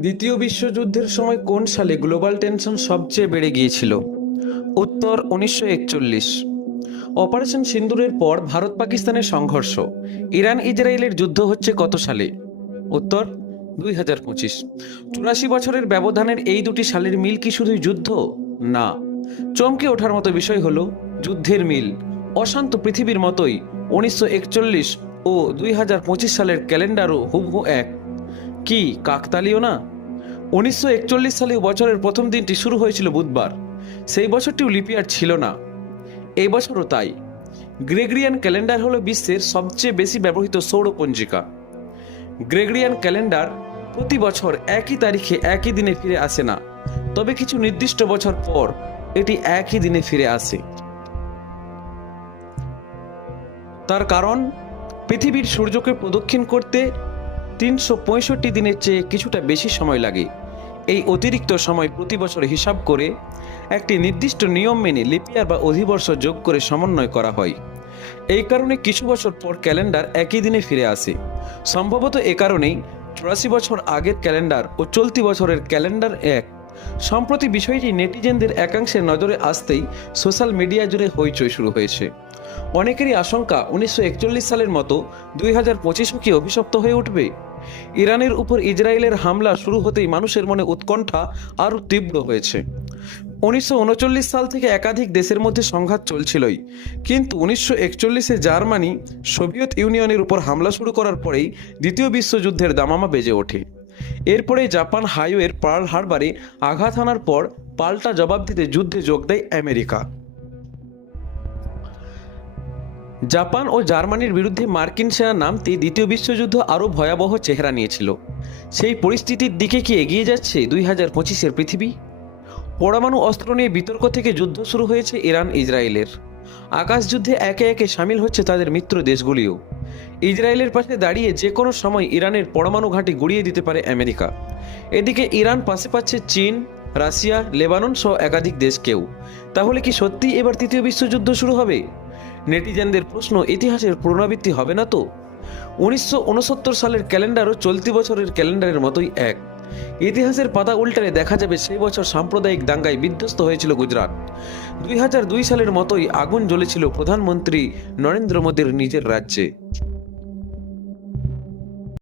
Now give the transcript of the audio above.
দ্বিতীয় বিশ্বযুদ্ধের সময় কোন সালে গ্লোবাল টেনশন সবচেয়ে বেড়ে গিয়েছিল? উত্তর উনিশশো একচল্লিশ। অপারেশন সিন্দুরের পর ভারত পাকিস্তানের সংঘর্ষ। ইরান ইসরায়েলের যুদ্ধ হচ্ছে কত সালে? উত্তর দুই হাজার পঁচিশ। চুরাশি বছরের ব্যবধানের এই দুটি সালের মিল কি শুধুই যুদ্ধ? না। চমকে ওঠার মতো বিষয় হলো যুদ্ধের মিল। অশান্ত পৃথিবীর মতোই উনিশশো একচল্লিশ ও দুই হাজার পঁচিশ সালের ক্যালেন্ডারও হুবহু এক। কি, কাকতালীয় না? উনিশশো একচল্লিশ সালে বছরের প্রথম দিনটি শুরু হয়েছিল বুধবার। সেই বছরটিও লিপিয়ার ছিল না। এই বছরও তাই। গ্রেগরিয়ান ক্যালেন্ডার হলো বিশ্বের সবচেয়ে বেশি ব্যবহৃত সৌর পঞ্জিকা গ্রেগরিয়ান ক্যালেন্ডার প্রতি বছর একই তারিখে একই দিনে ফিরে আসে না, তবে কিছু নির্দিষ্ট বছর পর এটি একই দিনে ফিরে আসে। তার কারণ, পৃথিবীর সূর্যকে প্রদক্ষিণ করতে তিনশো পঁয়ষট্টি দিনের চেয়ে কিছুটা বেশি সময় লাগে। এই অতিরিক্ত সময় প্রতি বছর হিসাব করে একটি নির্দিষ্ট নিয়ম মেনে লিপিয়ার বা অধিবর্ষ যোগ করে সমন্বয় করা হয়। এই কারণে কিছু বছর পর ক্যালেন্ডার একই দিনে ফিরে আসে। সম্ভবত এ কারণেই চুরাশি বছর আগের ক্যালেন্ডার ও চলতি বছরের ক্যালেন্ডার এক। সম্প্রতি বিষয়টি নেটিজেনদের একাংশের নজরে আসতেই সোশ্যাল মিডিয়া জুড়ে হইচই শুরু হয়েছে। অনেকেরই আশঙ্কা, উনিশশো একচল্লিশ সালের মতো দুই হাজার পঁচিশও কি অভিশপ্ত হয়ে উঠবে? ইরানের উপর ইসরায়েলের হামলা শুরু হতেই মানুষের মনে উৎকণ্ঠা আরও তীব্র হয়েছে। উনিশশো উনচল্লিশ সাল থেকে একাধিক দেশের মধ্যে সংঘাত চলছিলই। কিন্তু উনিশশো একচল্লিশে জার্মানি সোভিয়েত ইউনিয়নের উপর হামলা শুরু করার পরেই দ্বিতীয় বিশ্বযুদ্ধের দামামা বেজে ওঠে। এরপরে জাপান হাইওয়ের পার্ল হারবারে আঘাত হানার পর পাল্টা জবাব দিতে যুদ্ধে যোগ দেয় আমেরিকা। জাপান ও জার্মানির বিরুদ্ধে মার্কিন সেনা নামতে দ্বিতীয় বিশ্বযুদ্ধ আরও ভয়াবহ চেহারা নিয়েছিল। সেই পরিস্থিতির দিকে কি এগিয়ে যাচ্ছে দুই হাজার পঁচিশের পৃথিবী? পরমাণু অস্ত্র নিয়ে বিতর্ক থেকে যুদ্ধ শুরু হয়েছে ইরান, ইসরায়েলের। আকাশযুদ্ধে একে একে সামিল হচ্ছে তাদের মিত্র দেশগুলিও। ইসরায়েলের পাশে দাঁড়িয়ে যে কোনো সময় ইরানের পরমাণু ঘাঁটি গুড়িয়ে দিতে পারে আমেরিকা। এদিকে ইরান পাশে পাচ্ছে চীন, রাশিয়া, লেবানন সহ একাধিক দেশকেও। তাহলে কি সত্যি এবার তৃতীয় বিশ্বযুদ্ধ শুরু হবে? নেটিজেনদের প্রশ্ন, ইতিহাসের পুনরাবৃত্তি হবে না তো? উনিশশো উনসত্তর সালের ক্যালেন্ডারও চলতি বছরের ক্যালেন্ডারের মতোই এক। ইতিহাসের পাতা উল্টারে দেখা যাবে সেই বছর সাম্প্রদায়িক দাঙ্গায় বিধ্বস্ত হয়েছিল গুজরাট। দুই হাজার দুই সালের মতোই আগুন জ্বলেছিল প্রধানমন্ত্রী নরেন্দ্র মোদীর নিজের রাজ্যে।